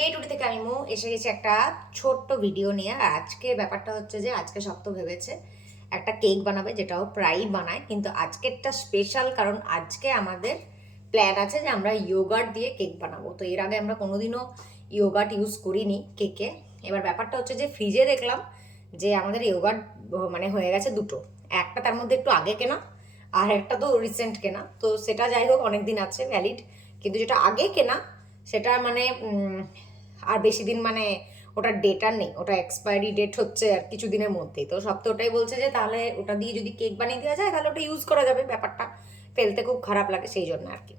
Day today থেকে আমি এসে গেছি একটা ছোট্ট ভিডিও নিয়ে। আর আজকের ব্যাপারটা হচ্ছে যে আজকে সপ্ত ভেবেছে একটা কেক বানাবে, যেটাও প্রায়ই বানায়, কিন্তু আজকেরটা স্পেশাল কারণ আজকে আমাদের প্ল্যান আছে যে আমরা ইয়োগার্ট দিয়ে কেক বানাবো। তো এর আগে আমরা কোনোদিনও ইয়োগার্ট ইউজ করিনি কেকে। এবার ব্যাপারটা হচ্ছে যে ফ্রিজে দেখলাম যে আমাদের ইয়োগার্ট মানে হয়ে গেছে দুটো, একটা তার মধ্যে একটু আগে কেনা আর একটা তো রিসেন্ট কেনা। তো সেটা যাই হোক অনেক দিন আছে ভ্যালিড, কিন্তু যেটা আগে কেনা সেটা মানে আর বেশি দিন মানে ওটার ডেট আর নেই, ওটা এক্সপায়ারি ডেট হচ্ছে আর কিছু দিনের মধ্যেই। তো সব তো ওটাই বলছে যে তাহলে ওটা দিয়ে যদি কেক বানিয়ে দেওয়া যায় তাহলে ওটা ইউজ করা যাবে, ব্যাপারটা ফেলতে খুব খারাপ লাগে সেই জন্য আর কি।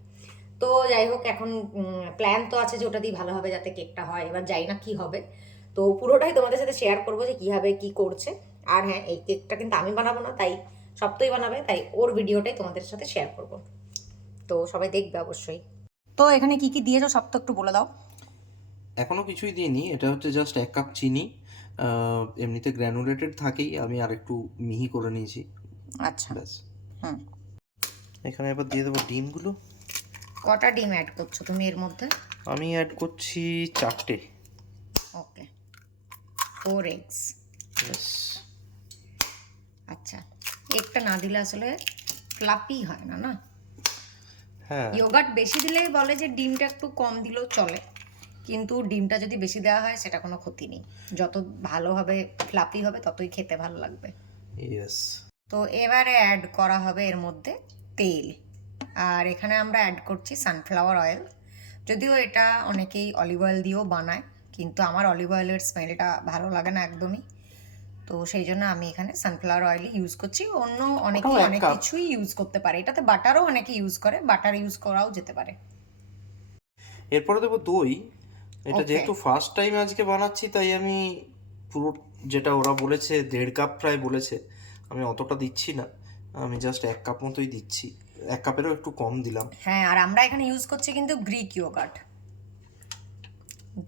তো যাই হোক এখন প্ল্যান তো আছে যে ওটা দিয়ে ভালো হবে যাতে কেকটা হয়, এবার যাই না কি হবে। তো পুরোটাই তোমাদের সাথে শেয়ার করবো যে কীভাবে কী করছে। আর হ্যাঁ, এই কেকটা কিন্তু আমি বানাবো না, তাই সপ্তই বানাবে, তাই ওর ভিডিওটাই তোমাদের সাথে শেয়ার করবো। তো সবাই দেখবে অবশ্যই। তো এখানে কি কি দিয়েছো সপ্ত একটু বলে দাও। এখনো কিছুই দিইনি, এটা হচ্ছে জাস্ট 1 কাপ চিনি। এমনিতে গ্র্যানুলেটেড থাকেই, আমি আরেকটু মিহি করে নিয়েছি। আচ্ছা। ব্যাস। হুম। এখানে এবার দিয়ে দেবো ডিমগুলো। কটা ডিম অ্যাড করছো তুমি এর মধ্যে? আমি অ্যাড করছি 4টে। ওকে, 4 eggs। ব্যাস। আচ্ছা, একটা না দিলে আসলে ফ্লাপি হয় না, না? হ্যাঁ, ইয়োগার্ট বেশি দিলেই বলে যে ডিমটা একটু কম দিলেও চলে, কিন্তু ডিমটা যদি বেশি দেওয়া হয় সেটা কোনো ক্ষতি নেই, যত ভালো হবে ফ্লাপি হবে ততই খেতে ভালো লাগবে। ইয়েস। তো এবারে অ্যাড করা হবে এর মধ্যে তেল, আর এখানে আমরা অ্যাড করছি সানফ্লাওয়ার অয়েল। যদিও এটা অনেকেই অলিভ অয়েল দিয়েও বানায়, কিন্তু আমার অলিভ অয়েলের স্মেলটা ভালো লাগে না একদমই। তো সেই জন্য আমি এখানে সানফ্লাওয়ার অয়েলই ইউজ করছি। অন্য ওটাও অনেকেই 1 অনেক কাপ। কিছুই ইউজ করতে পারে, এটাতে বাটারও অনেকে ইউজ করে, বাটার ইউজ করাও যেতে পারে। এরপরে দেবো দই। এটা ওকে। যেহেতু ফার্স্ট টাইম আজকে বানাচ্ছি, তাই আমি পুরো, যেটা ওরা বলেছে 1.5 কাপ প্রায় বলেছে, আমি অতটা দিচ্ছি না। আমি জাস্ট 1 কাপ মতোই দিচ্ছি। 1 কাপেরও একটু কম দিলাম। হ্যাঁ, আর আমরা এখানে ইউজ করছি কিন্তু গ্রিক ইয়োগার্ট।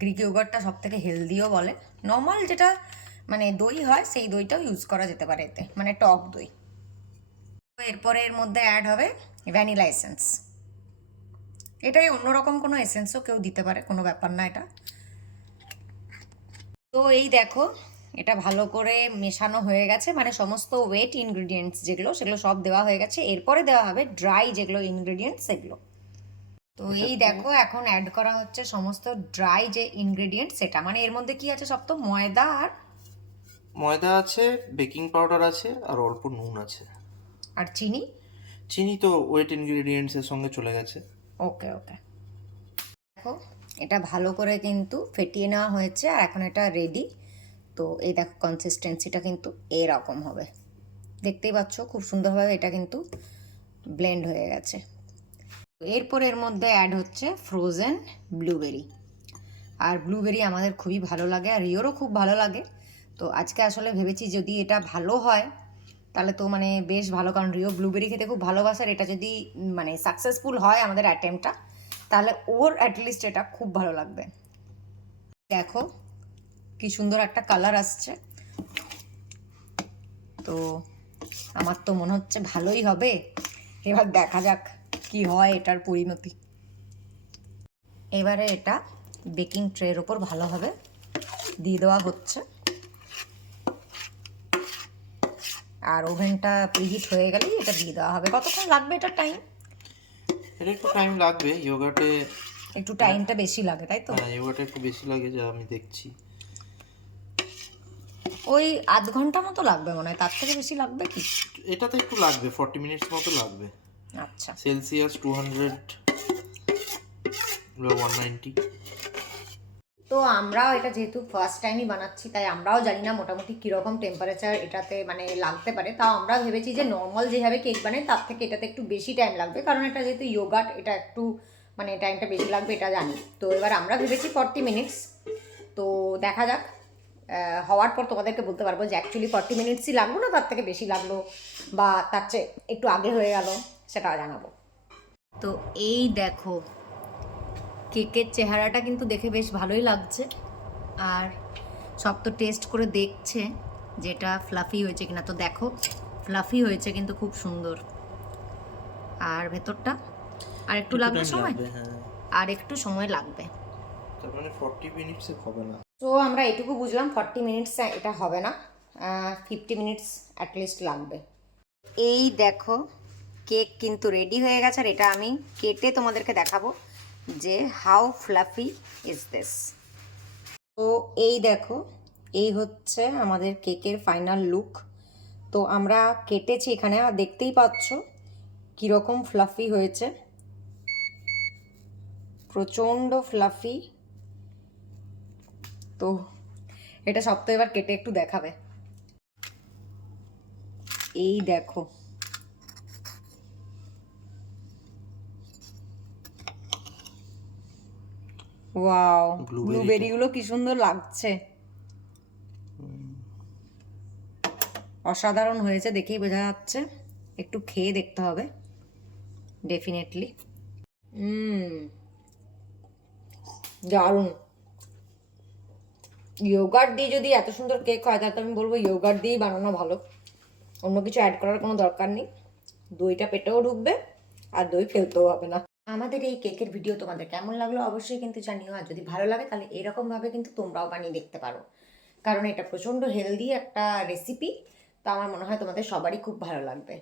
গ্রিক ইয়োগার্টটা সব থেকে হেলদিও বলে। নর্মাল যেটা মানে দই হয় সেই দইটাও ইউজ করা যেতে পারে এতে, মানে টক দই। এরপরে এর মধ্যে অ্যাড হবে ভ্যানিলা এসেন্স। এটাই অন্যরকম কোনো এসেন্সও কেউ দিতে পারে, কোনো ব্যাপার না এটা। তো এই দেখো, এটা ভালো করে মেশানো হয়ে গেছে, মানে সমস্ত ওয়েট ইনগ্রিডিয়েন্টস যেগুলো সেগুলো সব দেওয়া হয়ে গেছে। এরপরে দেওয়া হবে ড্রাই যেগুলো ইনগ্রিডিয়েন্টস সেগুলো। তো এই এটাতে দেখো এখন অ্যাড করা হচ্ছে সমস্ত ড্রাই যে ইনগ্রিডিয়েন্টস, সেটা মানে এর মধ্যে কি আছে, সব তো ময়দা ময়দা আছে, বেকিং পাউডার আছে, আর অল্প নুন আছে। আর চিনি। চিনি তো ওয়েট ইনগ্রিডিয়েন্টস এর সঙ্গে চলে গেছে। ওকে ওকে। দেখো, এটা ভালো করে কিন্তু ফেটিয়ে নেওয়া হয়েছে আর এখন এটা রেডি। তো এই দেখো কনসিস্টেন্সিটা কিন্তু এরকম হবে, দেখতেই পাচ্ছ খুব সুন্দরভাবে এটা কিন্তু ব্লেন্ড হয়ে গেছে। এরপর এর মধ্যে অ্যাড হচ্ছে ফ্রোজেন ব্লুবেরি। আর ব্লুবেরি আমাদের খুবই ভালো লাগে, আর রিওরও খুব ভালো লাগে। তো আজকে আসলে ভেবেছি যদি এটা ভালো হয় তাহলে তো মানে বেশ ভালো, কারণ রিও ব্লুবেরি খেতে খুব ভালোবাসার। এটা যদি মানে সাকসেসফুল হয় আমাদের অ্যাটেম্পটা, তাহলে ওর অ্যাটলিস্ট এটা খুব ভালো লাগবে। দেখো কি সুন্দর একটা কালার আসছে। তো আমার তো মনে হচ্ছে ভালোই হবে, এবার দেখা যাক কি হয় এটার পরিণতি। এবারে এটা বেকিং ট্রের ওপর ভালোভাবে দিয়ে দেওয়া হচ্ছে, আর ওভেনটা প্রিহিট হয়ে গেলেই এটা দিয়ে দেওয়া হবে। কতক্ষণ লাগবে এটা টাইম? এটা একটু টাইম লাগবে ইয়োগার্টে। একটু টাইমটা বেশি লাগে তাই তো? হ্যাঁ, ইয়োগার্টে একটু বেশি লাগে যা আমি দেখছি। ওই আধ ঘন্টা মতো লাগবে মনে হয়, তার থেকে বেশি লাগবে কি? এটাতে একটু লাগবে, 40 মিনিটস মতো লাগবে। আচ্ছা। সেলসিয়াস 200 বা 190। তো আমরাও এটা যেহেতু ফার্স্ট টাইমই বানাচ্ছি, তাই আমরাও জানি না মোটামুটি কীরকম টেম্পারেচার এটাতে মানে লাগতে পারে। তাও আমরা ভেবেছি যে নর্মাল যেভাবে কেক বানায় তার থেকে এটাতে একটু বেশি টাইম লাগবে, কারণ এটা যেহেতু ইয়োগার্ট এটা একটু মানে টাইমটা বেশি লাগবে এটা জানি। তো এবার আমরা ভেবেছি 40 মিনিটস। তো দেখা যাক, হওয়ার পর তোমাদেরকে বলতে পারবো যে অ্যাকচুয়ালি 40 মিনিটসই লাগলো না তার থেকে বেশি লাগলো, বা তার চেয়ে একটু আগে হয়ে গেল, সেটাও জানাবো। তো এই দেখো, কেকের চেহারাটা কিন্তু দেখে বেশ ভালোই লাগছে, আর সব তো টেস্ট করে দেখছে যেটা ফ্লাফি হয়েছে কিনা। তো দেখো ফ্লাফি হয়েছে কিন্তু খুব সুন্দর, আর ভেতরটা আর একটু লাগবে সময়, হ্যাঁ, আর একটু সময় লাগবে। তার মানে 40 মিনিটসে হবে না। তো আমরা এটুকু বুঝলাম 40 মিনিটস এটা হবে না, 50 মিনিটস অ্যাটলিস্ট লাগবে। এই দেখো কেক কিন্তু রেডি হয়ে গেছে, আর এটা আমি কেটে তোমাদেরকে দেখাবো যে হাউ ফ্লাফি ইজ দিস। তো এই দেখো, এই হচ্ছে আমাদের কেকের ফাইনাল লুক। তো আমরা কেটেছি এখানে, আর দেখতেই পাচ্ছ কীরকম ফ্লাফি হয়েছে, প্রচণ্ড ফ্লাফি। তো এটা সব তো এবার কেটে একটু দেখাবে। এই দেখো, ওয়াও, ব্লুবেরিগুলো কি সুন্দর লাগছে, অসাধারণ হয়েছে, দেখেই বোঝা যাচ্ছে। একটু খেয়ে দেখতে হবে ডেফিনেটলি। দারুণ। ইয়োগার্ট দিয়ে যদি এত সুন্দর কেক হয় তাহলে তো আমি বলবো ইয়োগার্ট দিয়েই বানানো ভালো, অন্য কিছু অ্যাড করার কোনো দরকার নেই। দইটা পেটেও ঢুকবে আর দই ফেলতেও হবে না। আমাদের এই কেকের ভিডিও তোমাদের কেমন লাগলো অবশ্যই কিন্তু জানিও, আর যদি ভালো লাগে তাহলে এরকমভাবে কিন্তু তোমরাও বানিয়ে দেখতে পারো, কারণ এটা প্রচণ্ড হেলদি একটা রেসিপি। তো আমার মনে হয় তোমাদের সবারই খুব ভালো লাগবে।